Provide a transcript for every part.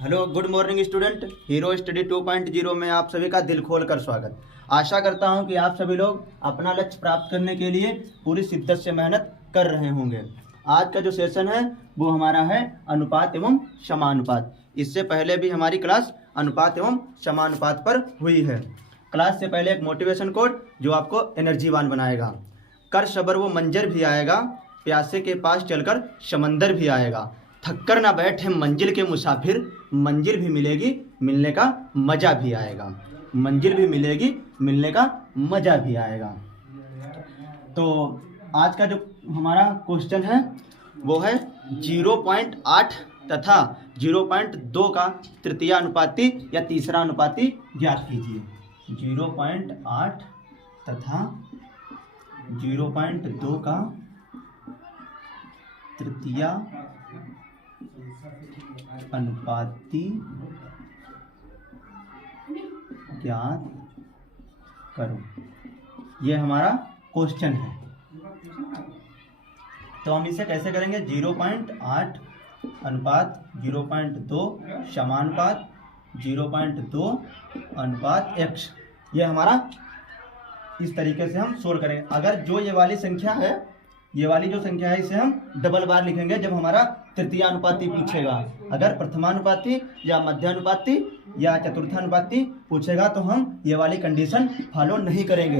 Hello, good morning student. Hero study 2.0 में आप सभी का दिल खोल कर स्वागत। आशा करता हूं कि आप सभी लोग अपना लक्ष्य प्राप्त करने के लिए पूरी शिद्दत से मेहनत कर रहे होंगे। आज का जो सेशन है वो हमारा है अनुपात एवं समानुपात। इससे पहले भी हमारी क्लास अनुपात एवं समानुपात पर हुई है। क्लास से पहले एक मोटिवेशन कोड जो आपको एनर्जीवान बनाएगा। कर सबर वो मंजर भी आएगा, प्यासे के पास चलकर समंदर भी आएगा। थककर ना बैठे मंजिल के मुसाफिर, मंजिल भी मिलेगी मिलने का मजा भी आएगा। मंजिल भी मिलेगी मिलने का मजा भी आएगा। तो आज का जो हमारा क्वेश्चन है वो है 0.8 तथा 0.2 का तृतीय अनुपाती या तीसरा अनुपाती ज्ञात कीजिए। 0.8 तथा 0.2 का तृतीय अनुपाती ज्ञात करो, ये हमारा क्वेश्चन है। तो हम इसे कैसे करेंगे? 0.8 अनुपात 0.2 समानुपात 0.2 अनुपात x, ये हमारा इस तरीके से हम सोल्व करेंगे। अगर जो ये वाली संख्या है, ये वाली जो संख्या है, इसे हम डबल बार लिखेंगे जब हमारा तृतीय अनुपाती पूछेगा। अगर प्रथमानुपाती या मध्यानुपाती या चतुर्थानुपाती पूछेगा तो हम ये वाली कंडीशन फॉलो नहीं करेंगे।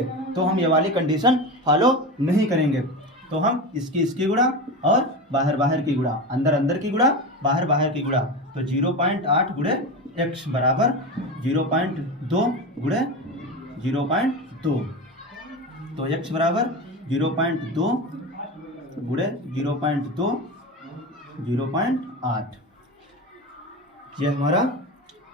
तो हम इसकी गुणा और बाहर की गुणा, अंदर की गुणा, बाहर की गुणा। तो 0.8 गुणे x बराबर 0.2 गुणे 0.2। तो x बराबर 0.2 गुणे 0.2 0.8। ये हमारा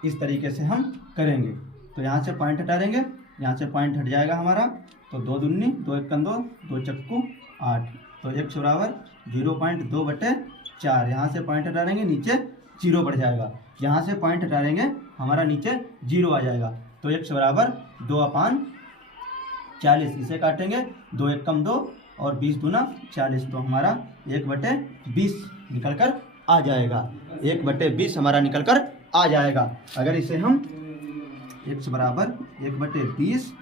इस तरीके से हम करेंगे। तो यहाँ से पॉइंट हटा देंगे, यहाँ से पॉइंट हट जाएगा हमारा। तो 2 दूनी 2 एकम 2, 2 चक्कू 8। तो x बराबर 0.2 बटे 4। यहाँ से पॉइंट हटा देंगे, नीचे 0 बढ़ जाएगा। यहाँ से पॉइंट हटा देंगे, हमारा नीचे 0 आ जाएगा। तो x बराबर 2/40। इसे काटेंगे, 2 एकम 2 और 20 दूना 40। तो हमारा 1/20 निकल कर आ जाएगा। 1/20 हमारा निकल कर आ जाएगा। अगर इसे हम x बराबर 1/20,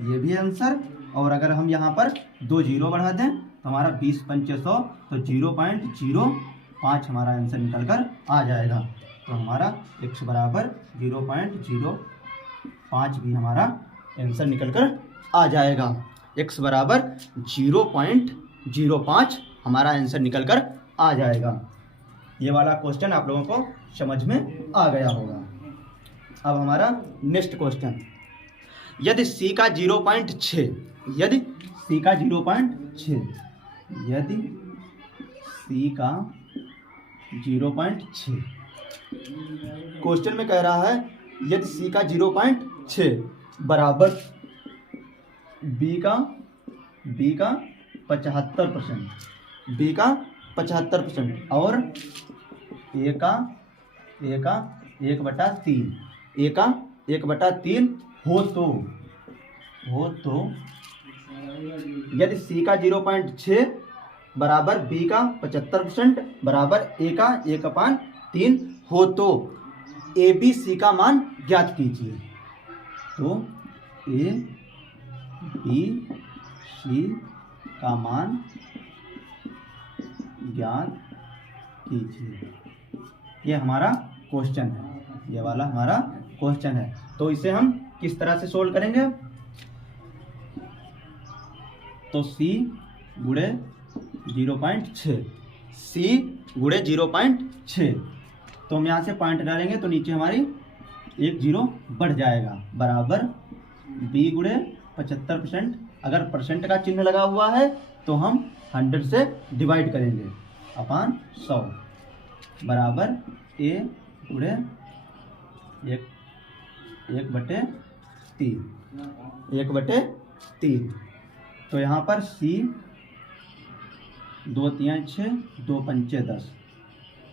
ये भी आंसर। और अगर हम यहाँ पर 2 0 बढ़ा दें तो हमारा 20 पंचे 100, तो 0.05 हमारा आंसर निकल कर आ जाएगा। तो हमारा x बराबर 0.05 भी हमारा आंसर निकल कर आ जाएगा। x बराबर 0.05 हमारा आंसर निकल कर आ जाएगा। ये वाला क्वेश्चन आप लोगों को समझ में आ गया होगा। अब हमारा नेक्स्ट क्वेश्चन, यदि c का 0.6, यदि c का 0.6, यदि c का 0.6, क्वेश्चन में कह रहा है यदि c का 0.6 बराबर b का 75%, b का 75% और a का 1/3, a का 1/3 हो तो यदि c का 0.6 बराबर b का 75% बराबर a का 1/3 हो तो a b c का मान ज्ञात कीजिए। तो a b c का मान ज्ञात कीजिए। ये हमारा क्वेश्चन है, ये वाला हमारा क्वेश्चन है। तो इसे हम किस तरह से सोल्व करेंगे? तो c गुणे 0.6, c गुणे 0.6। तो हम यहाँ से पॉइंट डालेंगे तो नीचे हमारी 1 0 बढ़ जाएगा, बराबर b गुणे 75%। अगर परसेंट का चिन्ह लगा हुआ है तो हम 100 से डिवाइड करेंगे अपान 100, बराबर a गुणे 1/3। तो यहाँ पर c 2 3 6, 2 पंचे 10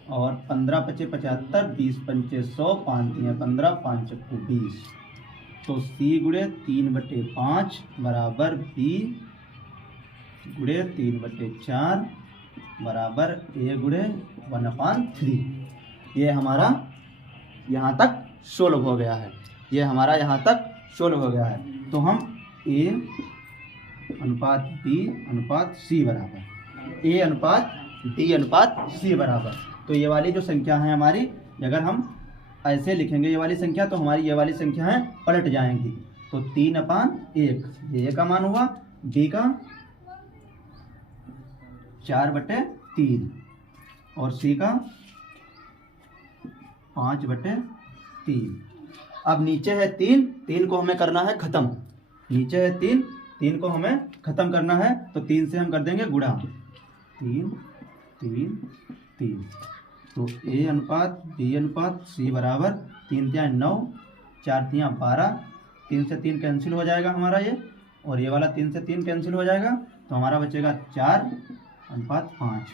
और 15 पचे 75, 20 पंचे 100, 5 3 15, 5 चक्कू 20। तो c गुणे 3/5 बराबर b गुणे 3/4 बराबर a गुणे 1/3। ये हमारा यहाँ तक सोल्व हो गया है, ये हमारा यहाँ तक सोल्व हो गया है। तो हम A अनुपात B अनुपात C बराबर A अनुपात B अनुपात C बराबर, तो ये वाली जो संख्या है हमारी, अगर हम ऐसे लिखेंगे ये वाली संख्या, तो हमारी ये वाली संख्या है पलट जाएंगी। तो 3/1 ये A का मान हुआ, B का 4/3 और C का 5/3। अब नीचे है 3 को हमें करना है ख़त्म, नीचे है 3 को हमें ख़त्म करना है, तो 3 से हम कर देंगे गुणा, 3 3 3। तो A अनुपात B अनुपात C बराबर 3 3 9 4 3 12, 3 से 3 कैंसिल हो जाएगा हमारा ये, और ये वाला 3 से 3 कैंसिल हो जाएगा, तो हमारा बचेगा 4/5।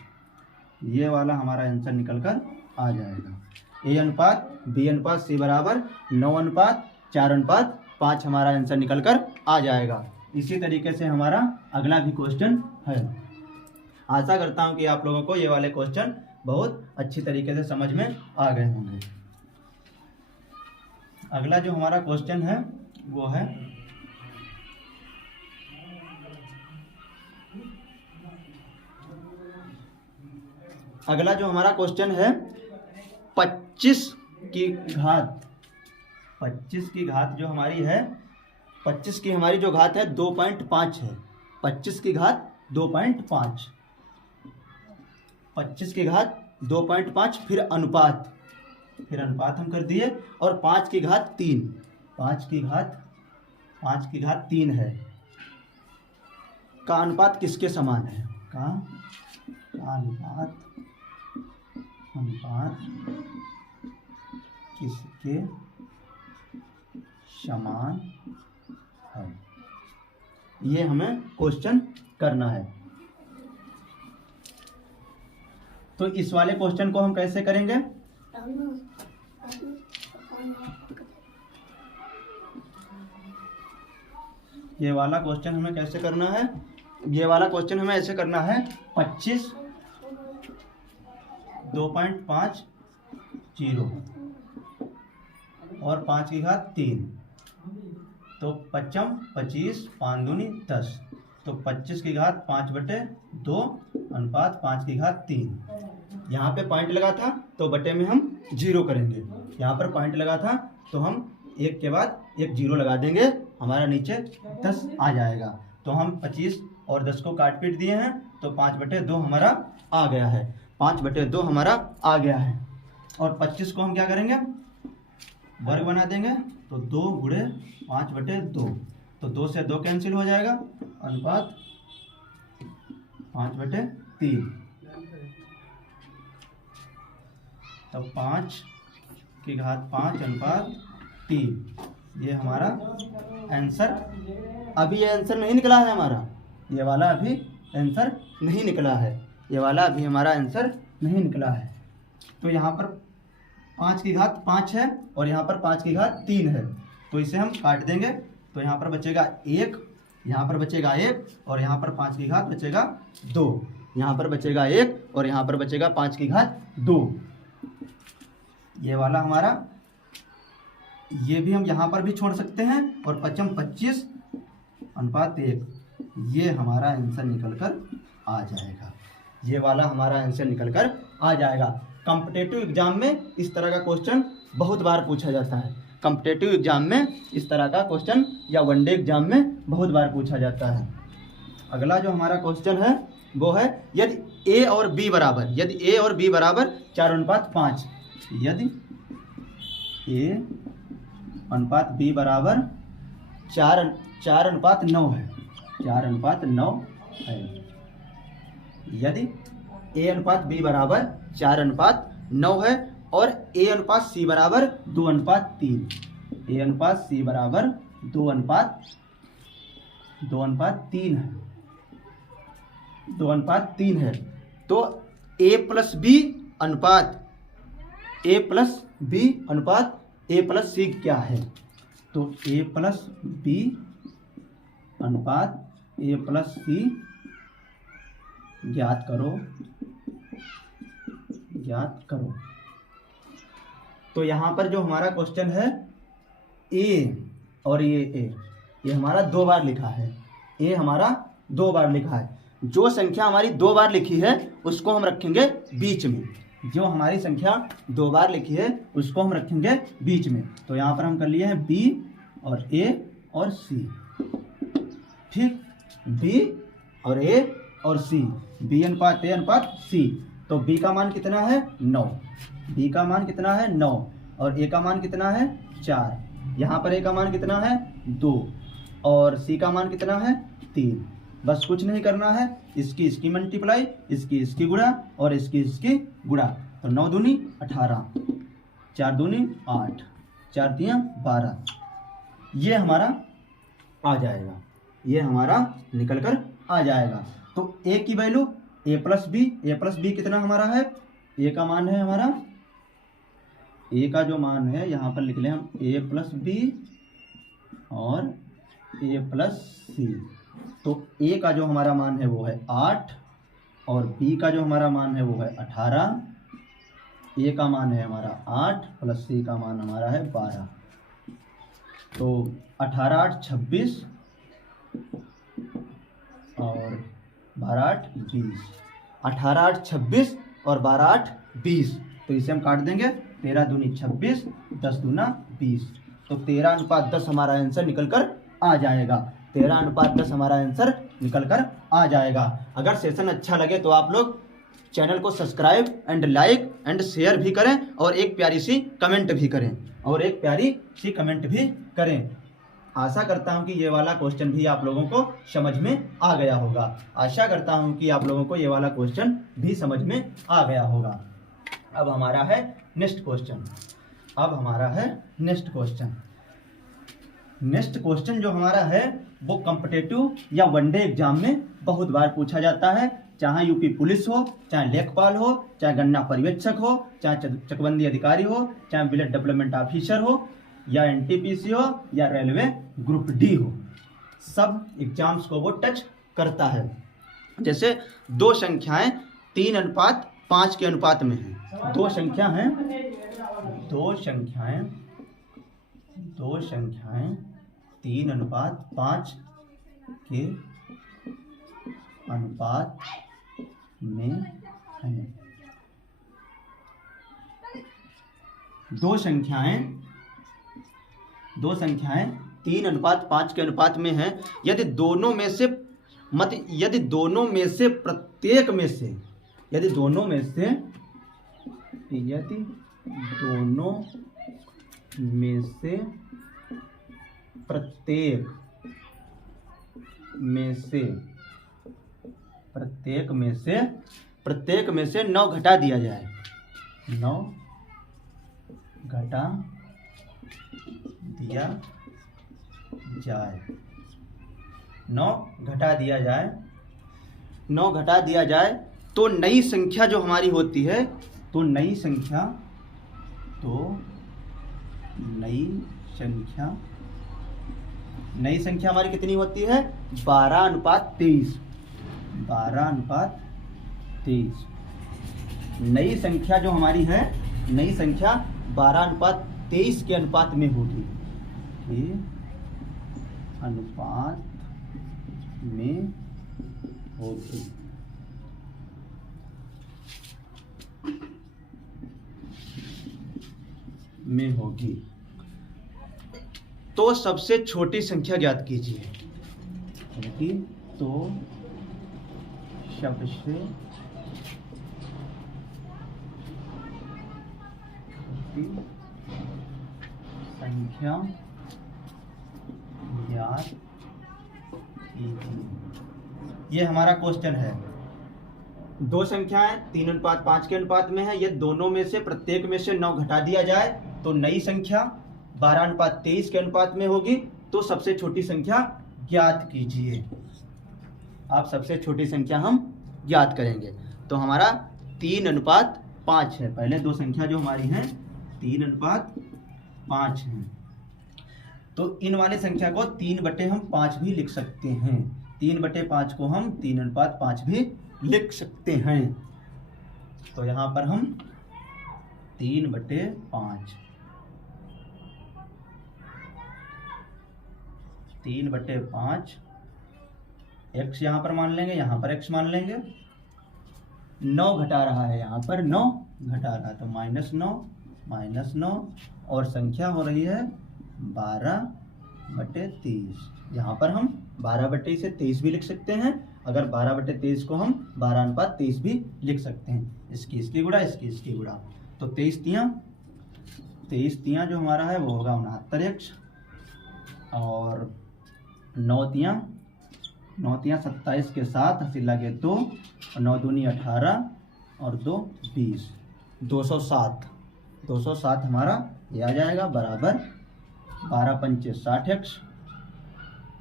ये वाला हमारा आंसर निकल कर आ जाएगा। A अनुपात B अनुपात C बराबर 9/4/5 हमारा आंसर निकल कर आ जाएगा। इसी तरीके से हमारा अगला भी क्वेश्चन है। आशा करता हूँ कि आप लोगों को ये वाले क्वेश्चन बहुत अच्छी तरीके से समझ में आ गए होंगे। अगला जो हमारा क्वेश्चन है वो है अगला जो हमारा क्वेश्चन है 25 की घात, 25 की घात जो हमारी है, 25 की हमारी जो घात है 2.5 है। 25 की घात 2.5, 25 की घात 2.5, फिर अनुपात हम कर दिए, और 5 की घात 3, 5 की घात 3 है, का अनुपात किसके समान है, का अनुपात किसके समान है, ये हमें क्वेश्चन करना है। तो इस वाले क्वेश्चन को हम कैसे करेंगे, ये वाला क्वेश्चन हमें कैसे करना है, ये वाला क्वेश्चन हमें ऐसे करना है 25 2.50 और 5 की घात 3, तो 25 25 5 दूनी 10, तो 25 की घात 5/2 अनुपात 5 की घात 3। यहाँ पे पॉइंट लगा था तो बटे में हम 0 करेंगे, यहाँ पर पॉइंट लगा था तो हम एक के बाद एक 0 लगा देंगे, हमारा नीचे 10 आ जाएगा। तो हम 25 और 10 को काट पीट दिए हैं, तो 5/2 हमारा आ गया है, 5/2 हमारा आ गया है। और 25 को हम क्या करेंगे, वर्ग बना देंगे, तो 2 गुणे 5/2, तो 2 से 2 कैंसिल हो जाएगा, अनुपात 5/3। तो 5 की घात 5 अनुपात 3, ये हमारा आंसर। अभी ये आंसर नहीं निकला है हमारा, ये वाला अभी आंसर नहीं निकला है, ये वाला अभी हमारा आंसर नहीं निकला है। तो यहाँ पर 5 की घात 5 है और यहाँ पर 5 की घात 3 है, तो इसे हम काट देंगे, तो यहाँ पर बचेगा 1, यहाँ पर बचेगा 1, और यहाँ पर 5 की घात बचेगा 2, यहाँ पर बचेगा 1 और यहाँ पर बचेगा 5 की घात 2। ये वाला हमारा, ये भी हम यहाँ पर भी छोड़ सकते हैं, और 5 25 अनुपात 1, ये हमारा आंसर निकल कर आ जाएगा, ये वाला हमारा आंसर निकल कर आ जाएगा। कॉम्पिटिटिव एग्जाम में इस तरह का क्वेश्चन बहुत बार पूछा जाता है, कॉम्पिटिटिव एग्जाम में इस तरह का क्वेश्चन या वनडे एग्जाम में बहुत बार पूछा जाता है। अगला जो हमारा क्वेश्चन है वो है, यदि ए और बी बराबर 4:5, यदि ए अनुपात बी बराबर 4:9 है, 4:9 है, यदि ए अनुपात बी बराबर 4:9 है और ए अनुपात सी बराबर 2:3, ए अनुपात सी बराबर 2:3 है, 2:3 है, तो ए प्लस बी अनुपात ए प्लस सी क्या है। तो ए प्लस बी अनुपात ए प्लस सी ज्ञात करो। तो यहाँ पर जो हमारा क्वेश्चन है ए और ये हमारा 2 बार लिखा है, ए हमारा 2 बार लिखा है। जो संख्या हमारी 2 बार लिखी है उसको हम रखेंगे बीच में, जो हमारी संख्या 2 बार लिखी है उसको हम रखेंगे बीच में। तो यहाँ पर हम कर लिए हैं बी और ए और सी, ठीक, बी और ए और सी, बी अनुपात ए अनुपात सी। तो बी का मान कितना है 9, बी का मान कितना है 9 और ए का मान कितना है 4। यहाँ पर ए का मान कितना है 2 और सी का मान कितना है 3। बस कुछ नहीं करना है, इसकी मल्टीप्लाई, इसकी गुणा और इसकी गुणा। तो 9 दूनी 18, 4 दूनी 8, 4 तियाँ 12। ये हमारा आ जाएगा, ये हमारा निकल कर आ जाएगा। तो ए की वैल्यू ए प्लस बी कितना हमारा है, ए का मान है हमारा, ए का जो मान है यहाँ पर लिख लें हम ए प्लस बी और ए प्लस सी। तो ए का जो हमारा मान है वो है 8 और बी का जो हमारा मान है वो है 18। ए का मान है हमारा 8 प्लस सी का मान हमारा है 12। तो 18 8 26 और 12 8 20, 18 8 26 और 12 8 20। तो इसे हम काट देंगे, 13 दूनी 26, 10 दूना 20। तो 13:10 हमारा आंसर निकल कर आ जाएगा, 13:10 हमारा आंसर निकल कर आ जाएगा। अगर सेशन अच्छा लगे तो आप लोग चैनल को subscribe and like and share भी करें और एक प्यारी सी कमेंट भी करें आशा करता हूं कि ये वाला क्वेश्चन भी आप लोगों को समझ में आ गया होगा। अब हमारा है नेक्स्ट क्वेश्चन जो हमारा है वो कॉम्पिटिटिव या वनडे एग्जाम में बहुत बार पूछा जाता है, चाहे यूपी पुलिस हो, चाहे लेखपाल हो, चाहे गन्ना पर्यवेक्षक हो, चाहे चकबंदी अधिकारी हो, चाहे विलेज डेवलपमेंट ऑफिसर हो, या एनटीपीसी हो, या रेलवे ग्रुप डी हो, सब एग्जाम्स को वो टच करता है। जैसे 2 संख्याएं 3:5 के अनुपात में हैं, 2 संख्याएं 3:5 के अनुपात में हैं। 2 संख्याएं 3:5 के अनुपात में हैं। यदि दोनों में से प्रत्येक में से प्रत्येक में से 9 घटा दिया जाए, 9 घटा दिया जाए तो नई संख्या जो हमारी होती है, नई संख्या हमारी कितनी होती है 12:23। नई संख्या जो हमारी है, नई संख्या 12:23 के अनुपात में होगी, तो सबसे छोटी संख्या ज्ञात कीजिए। तो सबसे संख्या ज्ञात कीजिए। ये हमारा क्वेश्चन है। 2 संख्याएं 3:5 के अनुपात में है, ये दोनों में से प्रत्येक में से 9 घटा दिया जाए तो नई संख्या 12:23 के अनुपात में होगी। तो सबसे छोटी संख्या ज्ञात कीजिए। आप सबसे छोटी संख्या हम ज्ञात करेंगे। तो हमारा 3:5 है। पहले 2 संख्या जो हमारी हैं 3:5 हैं। तो इन वाले संख्या को 3/5 भी लिख सकते हैं। 3/5 को हम 3:5 भी लिख सकते हैं। तो यहाँ पर हम 3/5, 3/5 x यहाँ पर मान लेंगे, यहाँ पर x मान लेंगे। 9 घटा रहा है, यहाँ पर 9 घटा रहा है, तो -9 और संख्या हो रही है 12/23। यहाँ पर हम 12/23 भी लिख सकते हैं। अगर 12/23 को हम 12:23 भी लिख सकते हैं। इसकी गुणा, इसकी गुणा, तो 23 तियाँ जो हमारा है वो होगा 69x, और 9 तियाँ 27 के साथ हंसी लगे 2, और 9 दूनी 18 और 2 20, 207 हमारा ये आ जाएगा, बराबर 12×5 60x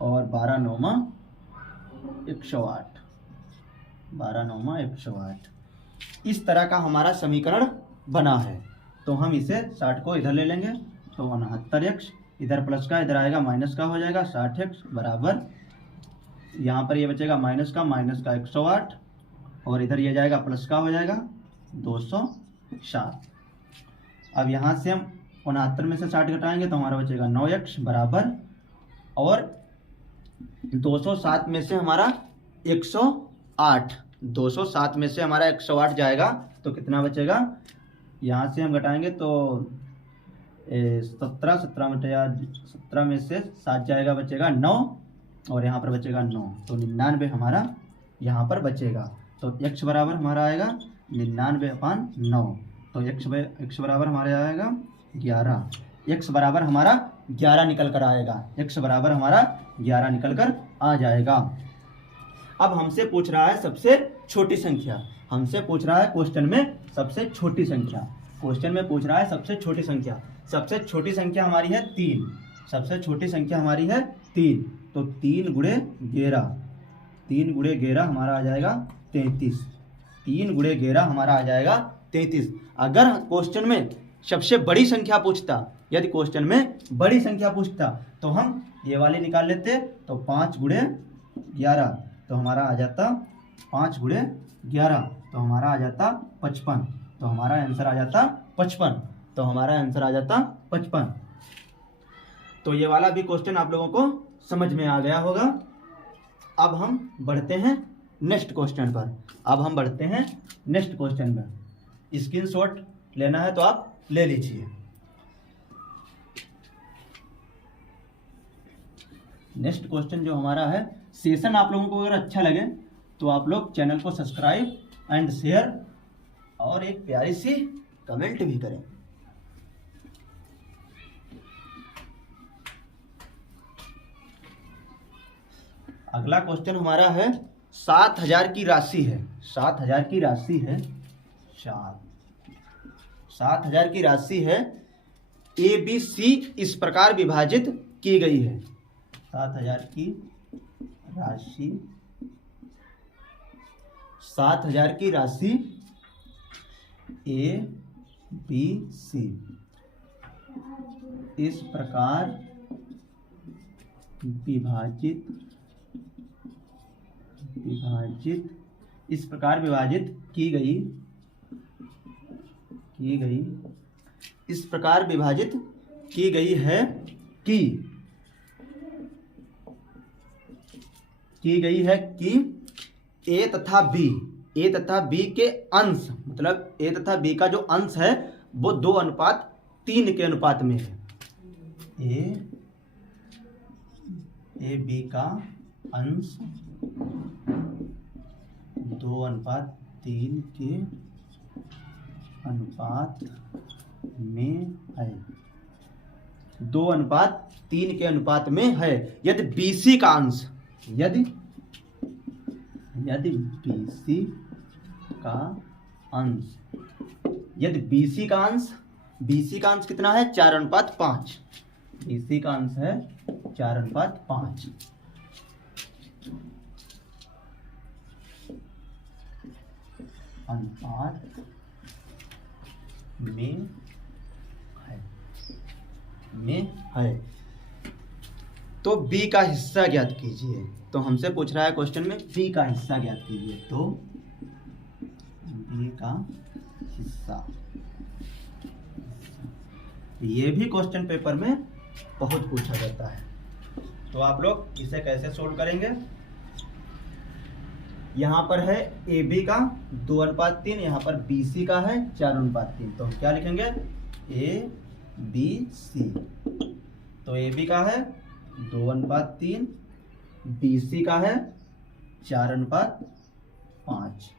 और 12×9 108, 12×9 108। इस तरह का हमारा समीकरण बना है। तो हम इसे 60 को इधर ले लेंगे, तो 69x, इधर प्लस का इधर आएगा माइनस का हो जाएगा 60x, बराबर यहाँ पर ये बचेगा माइनस का 108, और इधर ये जाएगा प्लस का हो जाएगा 207। अब यहाँ से हम 69 में से 60 घटाएंगे तो हमारा बचेगा 9x, बराबर, और 207 में से हमारा 108, 207 में से हमारा 108 जाएगा तो कितना बचेगा, यहाँ से हम घटाएंगे तो 17 में से 7 जाएगा, बचेगा 9, और यहाँ पर बचेगा 9, तो 99 हमारा यहाँ पर बचेगा। तो x बराबर हमारा आएगा 99/9, तो x बराबर हमारे आएगा 11, x बराबर हमारा 11 निकल कर आएगा, x बराबर हमारा 11 निकल कर आ जाएगा। अब हमसे पूछ रहा है सबसे छोटी संख्या, हमसे पूछ रहा है क्वेश्चन में सबसे छोटी संख्या, क्वेश्चन में पूछ रहा है सबसे छोटी संख्या। सबसे छोटी संख्या हमारी है 3, सबसे छोटी संख्या हमारी है 3, तो 3 × 11 हमारा आ जाएगा 33, 3 × 11 हमारा आ जाएगा 33। अगर क्वेश्चन में सबसे बड़ी संख्या पूछता, यदि क्वेश्चन में बड़ी संख्या पूछता तो हम ये वाली निकाल लेते, तो 5 × 11 तो हमारा आ जाता 5 × 11 तो हमारा आ जाता 55, तो हमारा आंसर आ जाता 55, तो हमारा आंसर आ जाता 55। तो ये वाला भी क्वेश्चन आप लोगों को समझ में आ गया होगा। अब हम बढ़ते हैं नेक्स्ट क्वेश्चन पर, स्क्रीनशॉट लेना है तो आप ले लीजिए। नेक्स्ट क्वेश्चन जो हमारा है, सेशन आप लोगों को अगर अच्छा लगे तो आप लोग चैनल को सब्सक्राइब एंड शेयर और एक प्यारी सी कमेंट भी करें। अगला क्वेश्चन हमारा है 7000 की राशि है, 7000 की राशि है, 7000 की राशि है, ABC इस प्रकार विभाजित की गई है। 7000 की राशि, 7000 की राशि ABC इस प्रकार विभाजित की गई, इस प्रकार विभाजित की गई है कि A तथा B के अंश, मतलब A तथा B का जो अंश है वो 2:3 के अनुपात में है। A B का अंश 2:3 के अनुपात में है, 2:3 के अनुपात में है। यदि BC का अंश, यदि BC का अंश, BC का अंश कितना है 4:5, BC का अंश है 4:5 अनुपात में है। तो B का हिस्सा ज्ञात कीजिए। तो हमसे पूछ रहा है क्वेश्चन में B का हिस्सा ज्ञात कीजिए। तो B का हिस्सा ये भी क्वेश्चन पेपर में बहुत पूछा जाता है। तो आप लोग इसे कैसे सोल्व करेंगे? यहाँ पर है ए बी का 2:3, यहाँ पर बी सी का है 4:3। तो हम क्या लिखेंगे? A B C. तो ए बी का है 2:3, बी सी का है 4:5।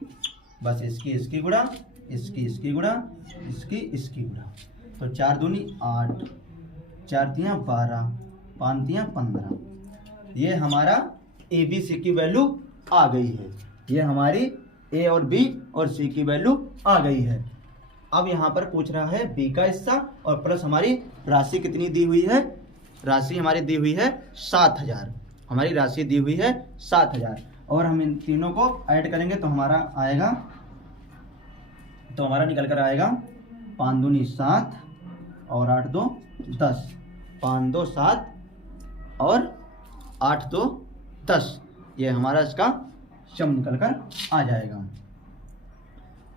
बस इसकी गुणा, इसकी गुणा, इसकी गुणा। तो 4 दूनी 8, 4 तियाँ 12, 5 तियाँ 15। ये हमारा ए बी सी की वैल्यू आ गई है। ये हमारी ए और बी और सी की वैल्यू आ गई है। अब यहाँ पर पूछ रहा है बी का हिस्सा और प्लस हमारी राशि कितनी दी हुई है? राशि हमारी दी हुई है 7000। हमारी राशि दी हुई है 7000 और हम इन तीनों को ऐड करेंगे तो हमारा आएगा, तो हमारा निकल कर आएगा 5 दूनी 7 और 8 दो 10। 5 2 7 और 8 2 10। ये हमारा इसका सम निकल कर आ जाएगा।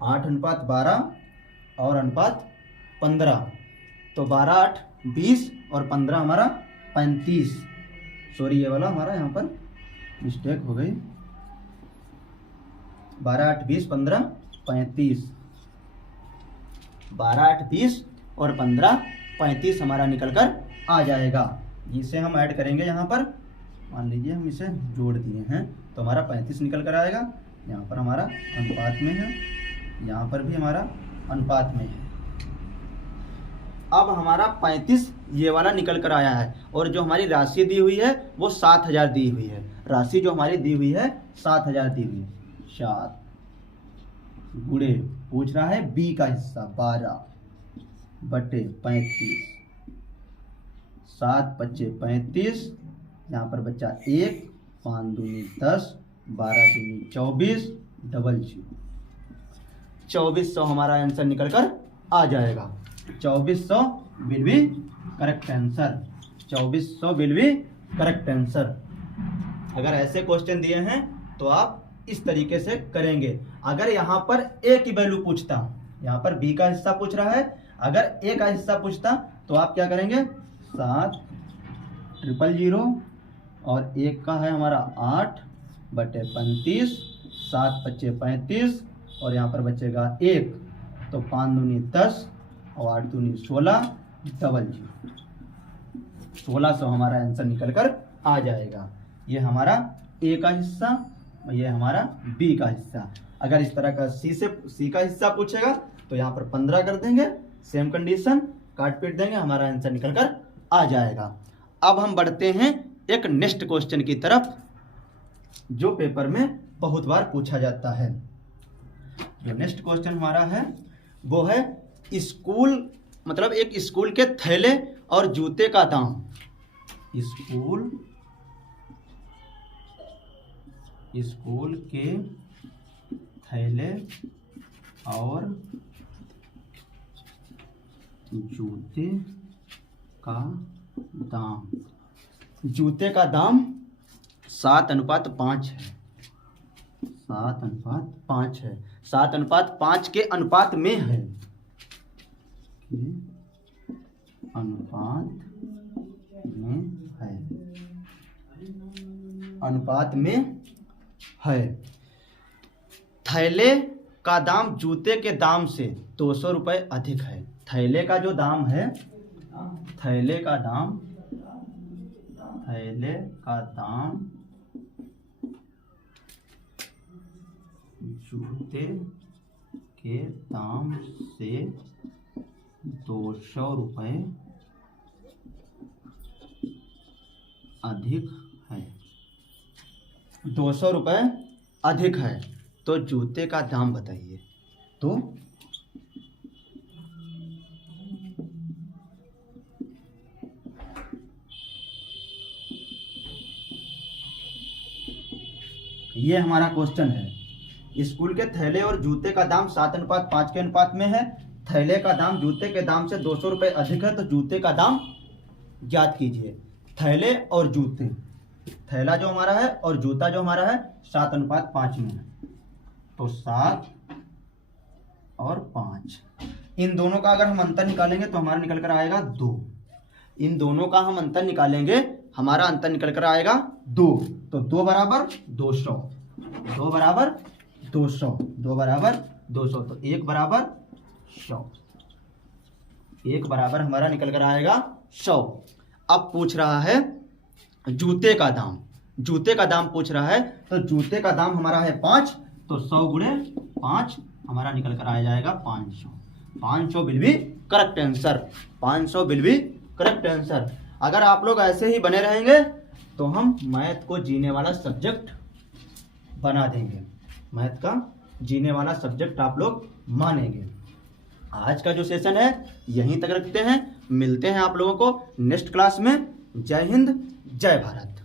8:12 और 8:15। तो 12 8 20 और 15 हमारा 35। सॉरी, ये वाला हमारा यहाँ पर मिस्टेक हो गई। 12 8 20 15 35। 12 8 20 और 15 35 हमारा निकल कर आ जाएगा। इसे हम ऐड करेंगे यहाँ पर। मान लीजिए हम इसे जोड़ दिए हैं तो हमारा 35 निकल कर आएगा। यहाँ पर हमारा अनुपात में है, यहाँ पर भी हमारा अनुपात में है। अब हमारा 35 ये वाला निकल कर आया है और जो हमारी राशि दी हुई है वो 7000 दी हुई है। राशि जो हमारी दी हुई है 7000 दी हुई है। 7 गुणे पूछ रहा है बी का हिस्सा 12/35। 7 5 35, यहाँ पर बच्चा 1, 5 दूनी 10, 12 दूनी 24, 00। 2400 हमारा आंसर निकल कर आ जाएगा। 2400 will be correct answer. 2400 will be correct answer. अगर ऐसे क्वेश्चन दिए हैं तो आप इस तरीके से करेंगे। अगर यहाँ पर ए की वैल्यू पूछता, यहाँ पर बी का हिस्सा पूछ रहा है, अगर ए का हिस्सा पूछता तो आप क्या करेंगे? 7 000 और 1 का है हमारा 8/35। 7 5 35 और यहाँ पर बचेगा 1, तो 5 दूनी 10 और 8 दूनी 16, 00। 1600 हमारा आंसर निकल कर आ जाएगा। ये हमारा ए का हिस्सा और ये हमारा बी का हिस्सा। अगर इस तरह का सी का हिस्सा पूछेगा तो यहाँ पर 15 कर देंगे। सेम कंडीशन, काट पीट देंगे, हमारा आंसर निकल कर आ जाएगा। अब हम बढ़ते हैं एक नेक्स्ट क्वेश्चन की तरफ जो पेपर में बहुत बार पूछा जाता है। जो नेक्स्ट क्वेश्चन हमारा है वो है स्कूल, मतलब एक स्कूल के थैले और जूते का दाम। स्कूल के थैले और जूते का दाम। जूते का दाम 7:5 है। 7:5 है। 7:5 के अनुपात में है। अनुपात में है। थैले का दाम जूते के दाम से 200 रुपये अधिक है। थैले का जो दाम है, थैले का दाम जूते के दाम से 200 रुपये अधिक है। 200 रुपये अधिक है तो जूते का दाम बताइए। तो ये हमारा क्वेश्चन है। स्कूल के थैले और जूते का दाम 7:5 के अनुपात में है। थैले का दाम जूते के दाम से 200 रुपये अधिक है तो जूते का दाम ज्ञात कीजिए। थैले और जूते, थैला जो हमारा है और जूता जो हमारा है 7:5 में है। तो 7 और 5 इन दोनों का अगर हम अंतर निकालेंगे तो हमारा निकल कर आएगा 2। इन दोनों का हम अंतर निकालेंगे, हमारा अंतर निकल कर आएगा 2। तो 2 बराबर 200, 2 बराबर 200, 2 बराबर 200, तो 1 बराबर 100, 1 बराबर हमारा निकल कर आएगा 100। अब पूछ रहा है जूते का दाम, जूते का दाम पूछ रहा है, तो जूते का दाम हमारा है 5, तो 100 गुणे 5 हमारा निकल कर आ जाएगा 500। 500 will be correct answer, 500 will be correct answer. अगर आप लोग ऐसे ही बने रहेंगे तो हम मैथ को जीने वाला सब्जेक्ट बना देंगे, मैथ का जीने वाला सब्जेक्ट आप लोग मानेंगे। आज का जो सेशन है यहीं तक रखते हैं, मिलते हैं आप लोगों को नेक्स्ट क्लास में। जय हिंद, जय भारत।